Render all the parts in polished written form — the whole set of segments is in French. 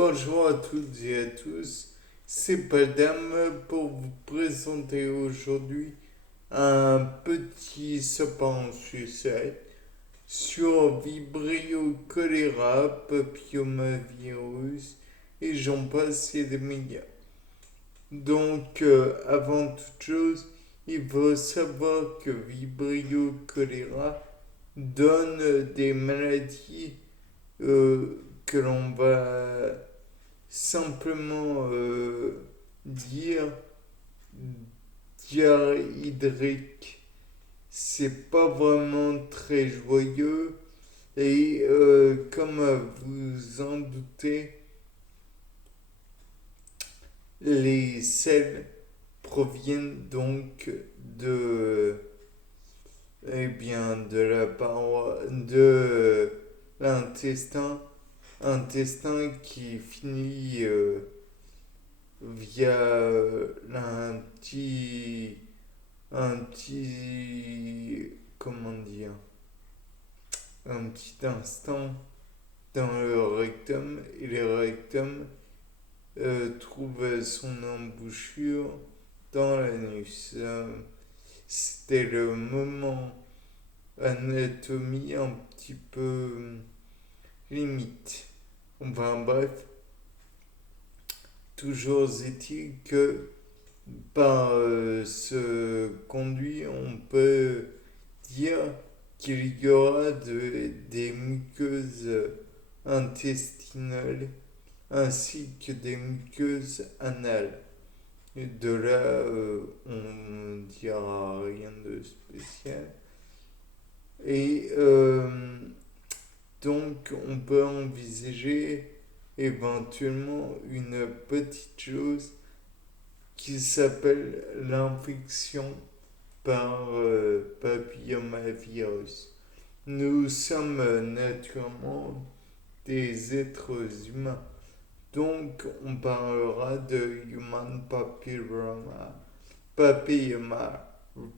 Bonjour à toutes et à tous, c'est Padam pour vous présenter aujourd'hui un petit sapin en sucette sur Vibrio choléra, papillomavirus et j'en passe et des médias. Donc, avant toute chose, il faut savoir que Vibrio choléra donne des maladies que l'on va simplement dire diarrhée hydrique. C'est pas vraiment très joyeux et comme vous en doutez, les selles proviennent donc de de la paroi de l'intestin, intestin qui finit via comment dire, un petit instant dans le rectum et le rectum trouve son embouchure dans l'anus. C'était le moment anatomie un petit peu limite. Enfin bref, toujours est-il que par ce conduit, on peut dire qu'il y aura des muqueuses intestinales ainsi que des muqueuses anales. Et de là, on ne dira rien de spécial. Et donc, on peut envisager éventuellement une petite chose qui s'appelle l'infection par papillomavirus. Nous sommes naturellement des êtres humains. Donc, on parlera de Human Papilloma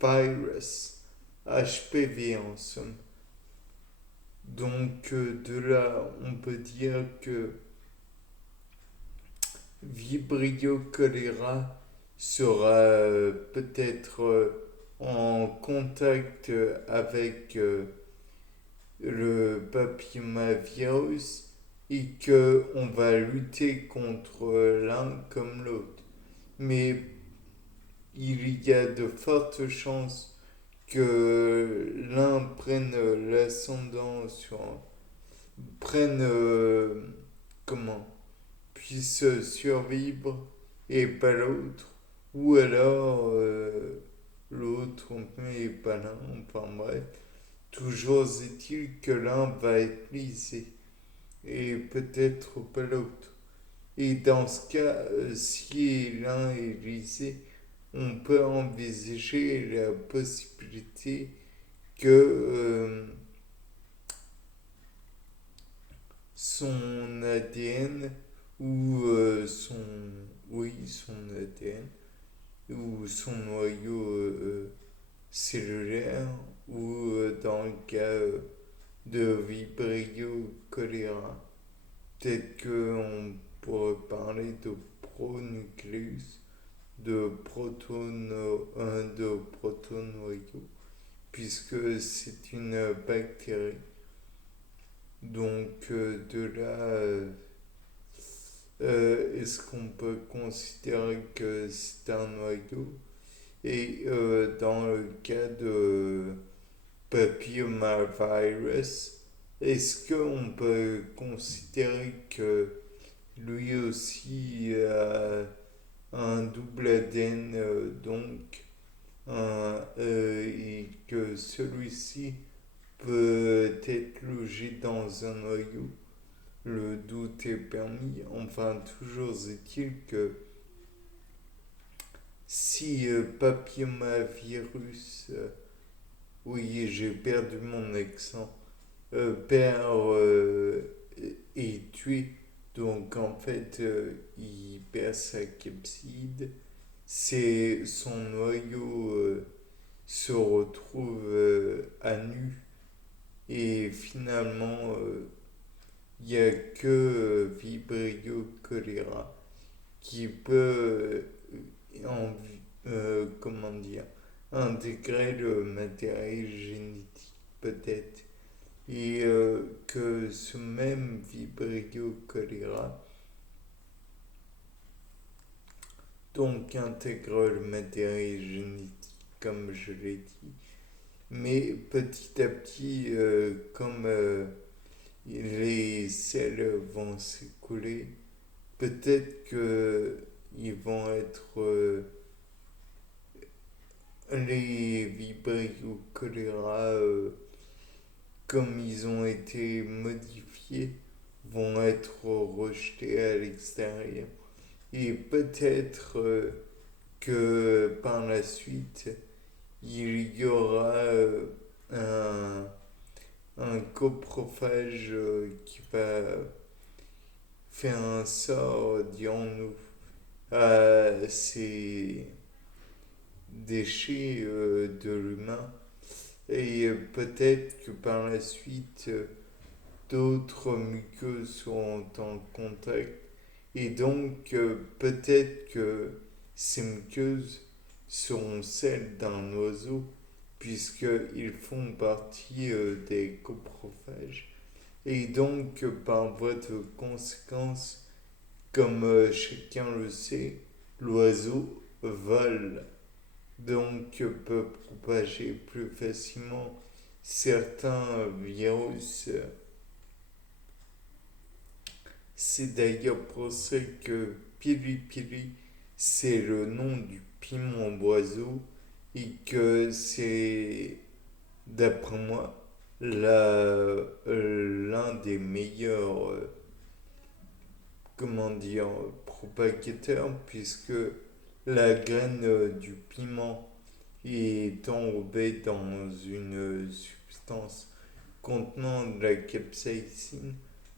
Virus, HPV en somme. Donc, de là, on peut dire que Vibrio choléra sera peut-être en contact avec le papillomavirus et que on va lutter contre l'un comme l'autre. Mais il y a de fortes chances que l'un prenne l'ascendant sur prenne comment puisse survivre et pas l'autre, ou alors l'autre n'est pas là, enfin bref. Toujours est-il que l'un va être lysé et peut-être pas l'autre. Et dans ce cas, si l'un est lysé, on peut envisager la possibilité que son ADN ou son ADN ou son noyau cellulaire ou dans le cas de Vibrio choléra. Peut-être qu'on pourrait parler de pronucléus, de protonoyau, puisque c'est une bactérie. Donc de là, est-ce qu'on peut considérer que c'est un noyau? Et dans le cas de papillomavirus, est-ce qu'on peut considérer que lui aussi a un double ADN, donc, et que celui-ci peut être logé dans un noyau? Le doute est permis. Enfin, toujours est-il que si papillomavirus, oui, j'ai perdu mon accent, perd est tué, donc en fait, il perd sa capside, c'est son noyau se retrouve à nu et finalement il n'y a que Vibrio cholera qui peut, en, comment dire, intégrer le matériel génétique peut-être. Et que ce même Vibrio cholera donc intègre le matériel génétique comme je l'ai dit. Mais petit à petit, comme les selles vont s'écouler, peut-être que ils vont être les Vibrio cholera comme ils ont été modifiés vont être rejetés à l'extérieur. Et peut-être que par la suite, il y aura un, un coprophage qui va faire un sort, dirons-nous, à ces déchets de l'humain. Et peut-être que par la suite, d'autres muqueuses seront en contact. Et donc, peut-être que ces muqueuses seront celles d'un oiseau, puisqu'ils font partie des coprophages. Et donc, par voie de conséquence, comme chacun le sait, l'oiseau vole, donc peut propager plus facilement certains virus. C'est d'ailleurs pour ça que Pili Pili, c'est le nom du piment boiseau et que c'est, d'après moi, l'un des meilleurs, comment dire, propagateurs puisque la graine du piment est enrobée dans une substance contenant de la capsaïcine,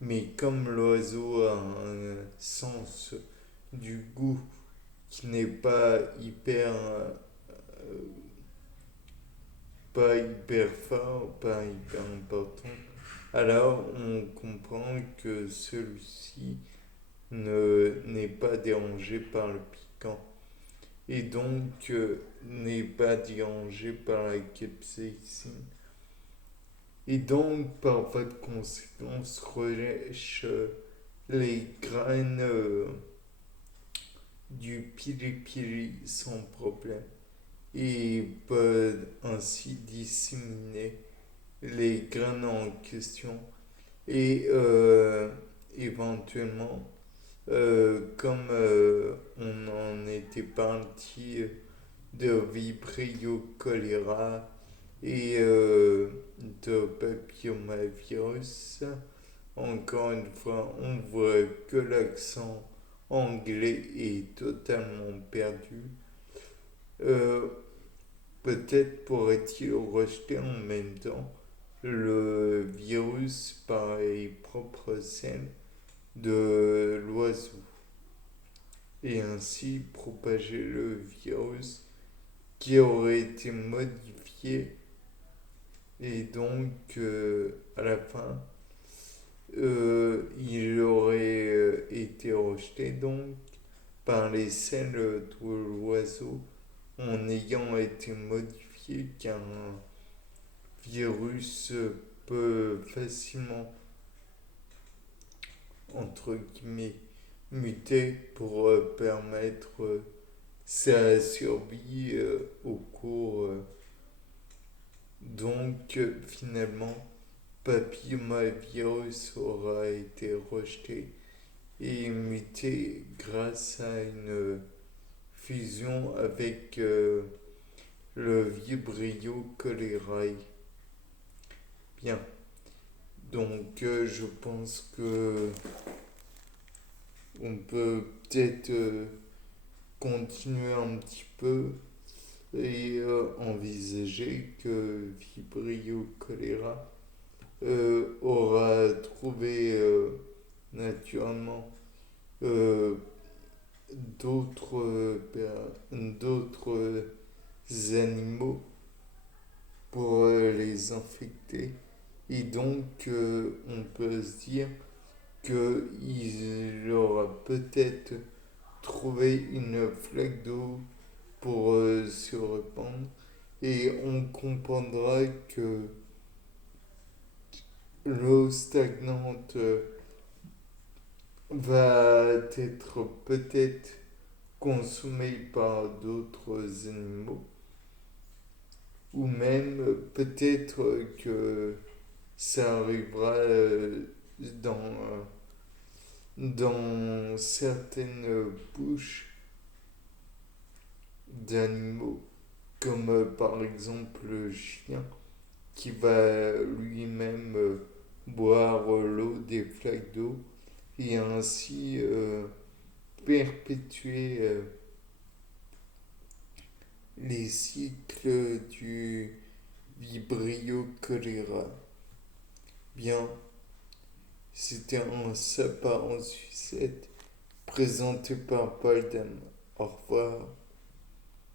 mais comme l'oiseau a un sens du goût qui n'est pas hyper fort, pas hyper important, alors on comprend que celui-ci n'est pas dérangé par le piquant et donc n'est pas dérangé par la capsaïcine. Et donc, par voie de conséquence, relâche les graines du pili-pili sans problème et peut ainsi disséminer les graines en question et éventuellement, comme on en était parti de Vibrio cholera et de papillomavirus. Encore une fois, on voit que l'accent anglais est totalement perdu. Euh, Peut-être pourrait-il rejeter en même temps le virus par les propres selles de l'oiseau et ainsi propager le virus qui aurait été modifié et donc à la fin il aurait été rejeté donc par les selles de l'oiseau en ayant été modifié car un virus peut facilement entre guillemets muter pour permettre sa survie au cours donc finalement papillomavirus aura été rejeté et muté grâce à une fusion avec le Vibrio cholerae. Bien, donc je pense que on peut peut-être continuer un petit peu et envisager que Vibrio cholera aura trouvé naturellement euh, d'autres animaux pour les infecter. Et donc, on peut se dire qu'il aura peut-être trouvé une flaque d'eau pour se répandre et on comprendra que l'eau stagnante va être peut-être consommée par d'autres animaux ou même peut-être que ça arrivera dans certaines bouches d'animaux, comme par exemple le chien qui va lui-même boire l'eau des flaques d'eau et ainsi perpétuer les cycles du Vibrio cholera. Bien, c'était un sapin en sucette présenté par Paul Dam. Au revoir.